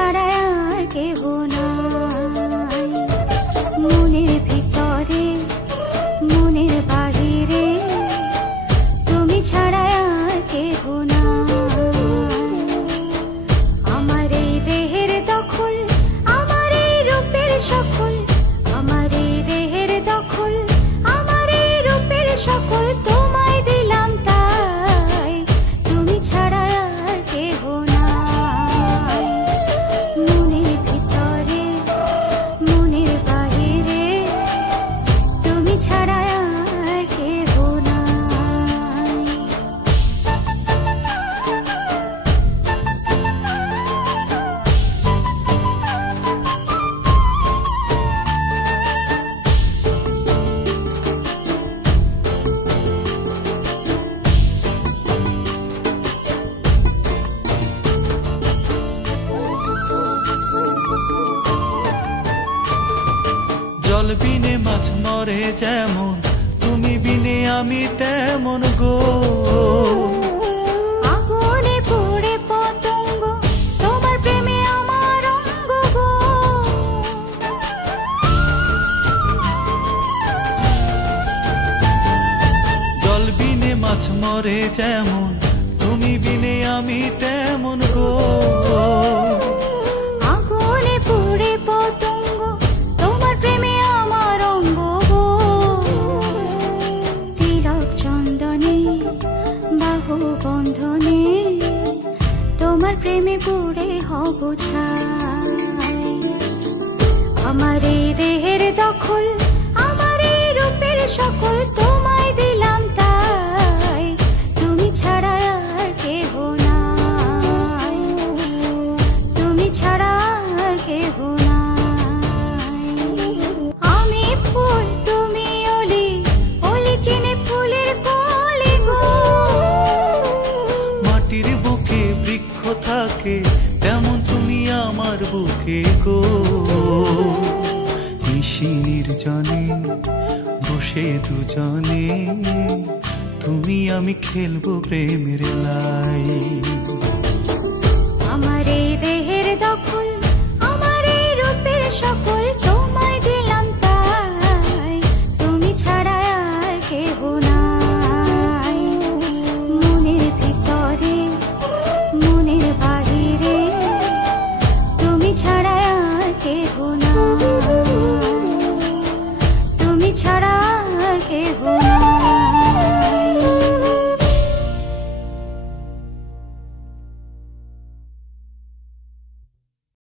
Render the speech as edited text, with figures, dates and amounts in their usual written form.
ছাড়া আর কেহ নাই। মনের ভিতরে মনের বাহিরে তুমি ছাড়া আর কেহ নাই। আমার এই দেহের দখল, আমার এই রূপের সকল, আমার এই দেহের দখল, আমার এই রূপের সকল তোমায় দিলাম তাই, তুমি ছাড়া আর কেহ নাই। মনের ভিতরে মনের বাহিরে তুমি ছাড়া আর কেহ নাই। জল বিনে মাছ মরে যেমন, তুমি বিনে আমি তেমন গো। আগুনে পুড়ে পতঙ্গ, তোমার প্রেমে আমার অঙ্গ গো। জল বিনে মাছ মরে যেমন, তুমি বিনে আমি তেমন গো। আগুনে পুড়ে পতঙ্গ, তোমার প্রেমে আমার অঙ্গ গো। তিলক চন্দনে বাহু বন্ধনে তোমার প্রেমে পুড়ে হব ছাই। আমার এই দেহের দখল, আমার এই রূপের সকল তোমায় দিলাম তাই, তুমি ছাড়া আর কেহ নাই, তুমি ছাড়া আর কেহ নাই। আমি ফুল তুমি অলি, অলি চিনে ফুলের কলি গো। মাটির বুকে বৃক্ষ থাকে তেমন তুমি আমার বুকে গো। নিশি নির্জনে বসে দুজনে তুমি আমি খেলবো প্রেমের লাই।